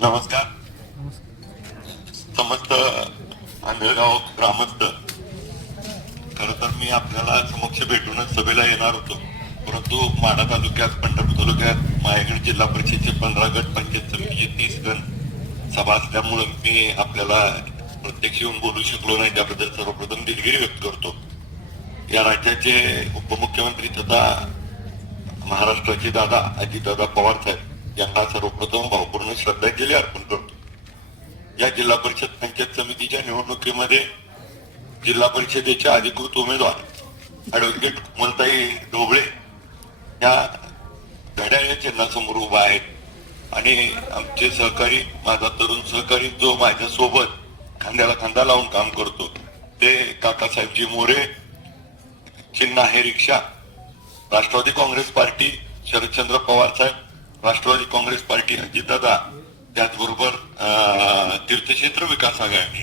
नमस्कार. समस्त आंधळगाव ग्रामस्थ, खर तर मी आपल्याला समक्ष भेटूनच सभेला येणार होतो, परंतु माढा तालुक्यात, पंढरपूर तालुक्यात मायगड जिल्हा परिषदेचे 15 गट, पंचायत समितीचे 30 गण सभा असल्यामुळे मी आपल्याला प्रत्यक्ष येऊन बोलू शकलो नाही. त्याबद्दल सर्वप्रथम दिलगिरी व्यक्त करतो. या राज्याचे उपमुख्यमंत्री तथा महाराष्ट्राचे दादा अजितदादा पवार साहेब यांना सर्वप्रथम भावपूर्ण श्रद्धांजली अर्पण करतो. या जिल्हा परिषद पंचायत समितीच्या निवडणुकीमध्ये जिल्हा परिषदेच्या अधिकृत उमेदवार ऍडव्होकेट कोमलताई ढोबळे या घड्याळ्या चिन्हासमोर उभा आहेत आणि आमचे सहकारी, माझा तरुण सहकारी जो माझ्या सोबत खांद्याला खांदा लावून काम करतो, ते काकासाहेबजी मोरे. चिन्ह आहे रिक्षा. राष्ट्रवादी काँग्रेस पार्टी शरदचंद्र पवार साहेब, राष्ट्रवादी काँग्रेस पार्टी अजितदादा, त्याचबरोबर तीर्थक्षेत्र विकास आघाडी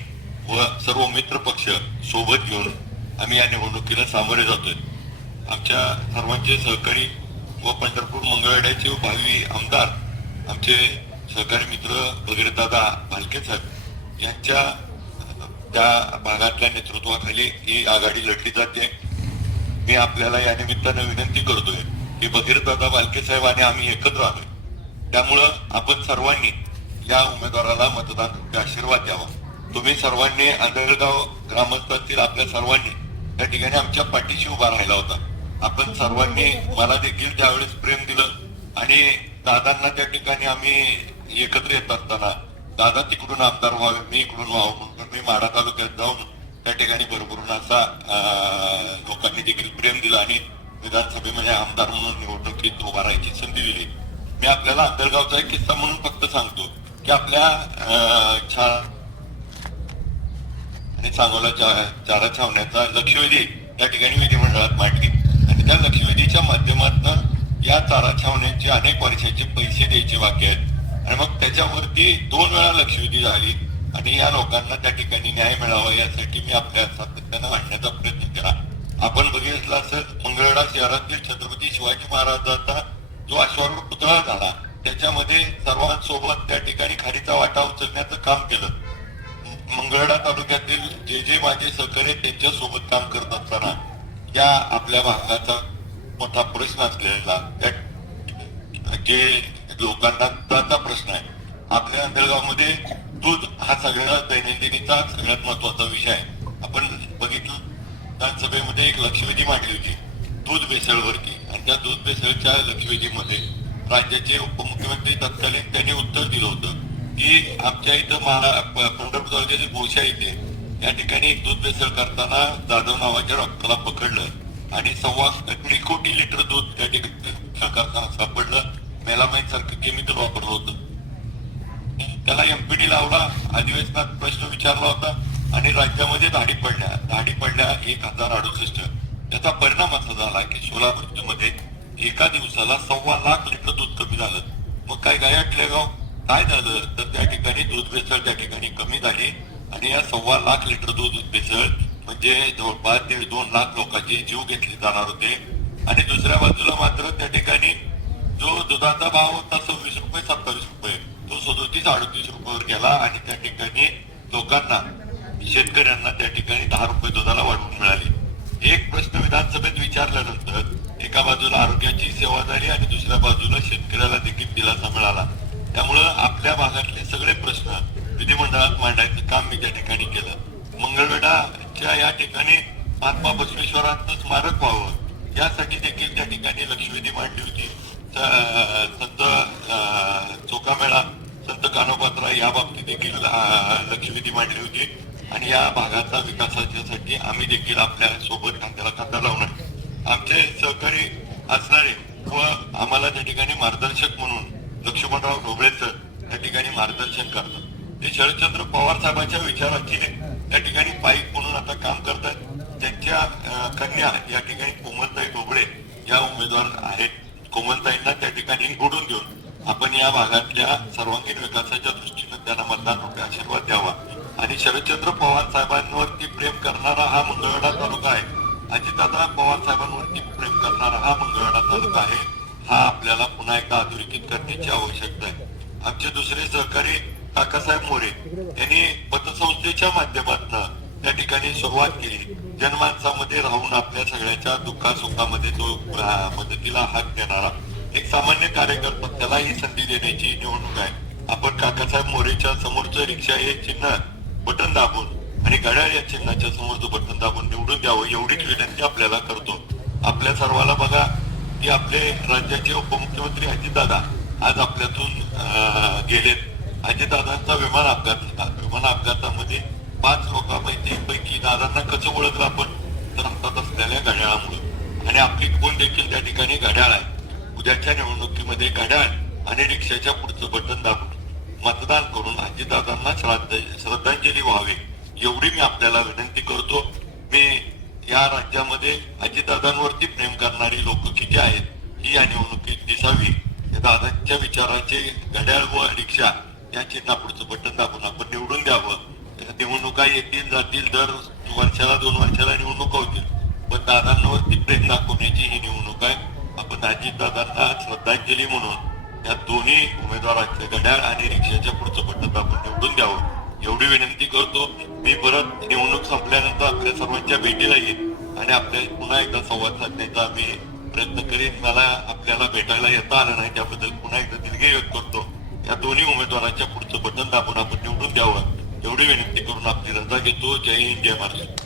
व सर्व मित्र पक्ष सोबत घेऊन आम्ही या निवडणुकीला सामोरे जातोय. आमच्या सर्वांचे सहकारी व पंढरपूर मंगळवेढ्याचे भावी आमदार आमचे सहकारी मित्र भगीरथदादा भालके साहेब यांच्या त्या भागातल्या नेतृत्वाखाली ही आघाडी लढली जाते. मी आपल्याला या निमित्तानं विनंती करतोय की भगीरथदादा भालके साहेब आणि आम्ही एकत्र आलोय, त्यामुळं आपण सर्वांनी या उमेदवाराला मतदान आशीर्वाद द्यावा. तुम्ही सर्वांनी, आंधळगाव ग्रामस्थातील आपल्या सर्वांनी त्या ठिकाणी आमच्या पाठीशी उभा राहिला होता. आपण सर्वांनी मला देखील त्यावेळेस प्रेम दिलं आणि दादांना त्या ठिकाणी आम्ही एकत्र येत असताना दादा तिकडून आमदार व्हावे, मी इकडून व्हावं म्हणून मी माढा तालुक्यात जाऊन त्या ठिकाणी भरभरून असा लोकांनी देखील प्रेम दिलं आणि विधानसभेमध्ये आमदार म्हणून निवडणुकीत उभा राहायची संधी दिली. मी आपल्याला आंधळगावचा एक किस्सा म्हणून फक्त सांगतो की आपल्या आणि सांगोला चारा छावण्याचा लक्षवेधी त्या ठिकाणी विधिमंडळात मांडली आणि त्या लक्षवेधीच्या माध्यमातून या चारा छावण्यांचे अनेक वर्षाचे पैसे द्यायचे बाकी आहेत आणि मग त्याच्यावरती 2 वेळा लक्षवेधी झाली आणि या लोकांना त्या ठिकाणी न्याय मिळावा यासाठी मी आपल्या सातत्यानं मांडण्याचा प्रयत्न केला. आपण बघितलं असेल, मंगळवेढा शहरातील छत्रपती शिवाजी महाराजांचा जो अश्वारूढ पुतळा झाला त्याच्यामध्ये सर्वांसोबत त्या ठिकाणी खारीचा वाटा उचलण्याचं काम केलं. मंगळवेढा तालुक्यातील जे जे माझे सहकारी त्यांच्या सोबत काम करत असताना या आपल्या भागाचा मोठा प्रश्न असलेला जे लोकांचा प्रश्न आहे. आपल्या आंधळगावमध्ये दूध हा सगळ्या दैनंदिनीचा सगळ्यात महत्वाचा विषय आहे. आपण बघितलं, विधानसभेमध्ये एक लक्षवेधी मांडली होती दूध भेसळवरती आणि त्या दूध भेसळच्या लक्षवेधीमध्ये राज्याचे उपमुख्यमंत्री तत्कालीन त्यांनी उत्तर दिलं होतं की आमच्या इथं पंढरपूर तालुक्यातील भोशा इथे या ठिकाणी एक दूध भेसळ करताना जाधव नावाच्या डॉक्टरला पकडलं आणि 1.25 कोटी लिटर दूध त्या ठिकाणी करताना सापडलं. मेलामाइन सारखं केमिकल वापरलं होतं. त्याला एमपीडी लावला, अधिवेशनात प्रश्न विचारला होता आणि राज्यामध्ये धाडी पडल्या 1068. त्याचा परिणाम असा झाला की सोलापूरमध्ये एका दिवसाला 1.25 लाख लिटर दूध कमी झालं. मग काय गायटले गाव काय झालं तर त्या ठिकाणी दूध भेसळ त्या ठिकाणी कमी झाली आणि या 1.25 लाख लिटर दूध भेसळ म्हणजे जवळपास 1.5-2 लाख लोकांचे जीव घेतले जाणार होते. आणि दुसऱ्या बाजूला मात्र त्या ठिकाणी जो दुधाचा भाव होता 26 रुपये 27 रुपये तो 37-38 रुपयावर गेला आणि त्या ठिकाणी लोकांना, शेतकऱ्यांना त्या ठिकाणी 10 रुपये दुधाला वाढवून मिळाले. एक प्रश्न विधानसभेत विचारल्यानंतर एका बाजूला आरोग्याची सेवा झाली आणि दुसऱ्या बाजूला शेतकऱ्याला देखील दिलासा मिळाला. त्यामुळं आपल्या भागातले सगळे प्रश्न विधिमंडळात मांडायचं काम मी त्या ठिकाणी केलं. मंगळवेढाच्या या ठिकाणी महात्मा बसवेश्वरांचं स्मारक व्हावं यासाठी देखील त्या ठिकाणी लक्षवेधी मांडली होती. संत चोखामेळा, संत कानोपात्रा या बाबतीत देखील लक्षवेधी मांडली होती आणि या भागाचा विकासासाठी आम्ही देखील आपल्या सोबत खांद्याला खांदा लावणार. आमचे सहकारी असणारे व आम्हाला त्या ठिकाणी मार्गदर्शक म्हणून लक्ष्मणराव ढोबळे सर त्या ठिकाणी मार्गदर्शन करतात. ते शरदचंद्र पवार साहेबांच्या विचाराची त्या ठिकाणी पाईक म्हणून आता काम करतात. त्यांच्या कन्या या ठिकाणी कोमलताई ढोबळे या उमेदवार आहेत. कोमलताईंना त्या ठिकाणी निवडून देऊन आपण या भागातल्या सर्वांगीण विकासाच्या दृष्टीने त्यांना मतदान रूपी आशीर्वाद द्यावा. आणि शरदचंद्र पवार साहेबांवरती प्रेम करणारा हा मंगळवेढा तालुका आहे. अजितदादा पवार साहेबांवरती प्रेम करणारा हा मंगळवेढा तालुका आहे. हा आपल्याला पुन्हा एकदा अधोरेखित करण्याची आवश्यकता आहे. आमचे दुसरे सहकारी काकासाहेब मोरे यांनी पतसंस्थेच्या माध्यमातून त्या ठिकाणी सुरुवात केली. जनमानसामध्ये राहून आपल्या सगळ्याच्या दुःखासुखामध्ये तो मदतीला हात देणारा एक सामान्य कार्यकर्ता, त्याला ही संधी देण्याची निवडणूक आहे. आपण काकासाहेब मोरेच्या समोरचं रिक्षा हे चिन्ह बटन दाबून आणि घड्याळ या चिन्हाच्या समोरचं बटन दाबून निवडून द्यावं एवढीच विनंती आपल्याला करतो. आपल्या सर्वाला बघा की आपले राज्याचे उपमुख्यमंत्री अजितदादा आज आपल्यातून गेलेत. अजितदादांचा विमान अपघातामध्ये 5 लोकांपैकी दादांना कसं ओळखलं आपण, तर हातात असलेल्या घड्याळामुळे. आणि आपली कोण देखील त्या ठिकाणी घड्याळ आहे. उद्याच्या निवडणुकीमध्ये घड्याळ आणि रिक्षाच्या पुढचं बटन दाबून मतदान करून अजितदादांना श्रद्धांजली व्हावी एवढी मी आपल्याला विनंती करतो. मी या राज्यामध्ये अजितदादांवरती प्रेम करणारी लोक किती आहेत ही या निवडणुकीत दिसावी. दादांच्या विचाराचे घड्याळ व रिक्षा या चिन्हापुढचं बटन दाबून आपण निवडून द्यावं. निवडणुका येतील जातील, दर वर्षाला 2 वर्षाला निवडणुका होतील, पण दादांवरती प्रेम दाखवण्याची ही निवडणूक आहे. आपण अजितदादांना श्रद्धांजली म्हणून या दोन्ही उमेदवारांचे घड्याळ आणि रिक्षाच्या पुढचं बटन दाबून निवडून द्यावं एवढी विनंती करतो. मी परत निवडणूक संपल्यानंतर आपल्या सर्वांच्या भेटीला येईल आणि आपल्या पुन्हा एकदा संवाद साधण्याचा मी प्रयत्न करीन. मला आपल्याला भेटायला येता आलं नाही त्याबद्दल पुन्हा एकदा दिलगिरी व्यक्त करतो. या दोन्ही उमेदवारांच्या पुढचं बटन दाबून आपण निवडून द्यावं एवढी विनंती करून आपली रजा घेतो. जय हिंद, जय महाराष्ट्र.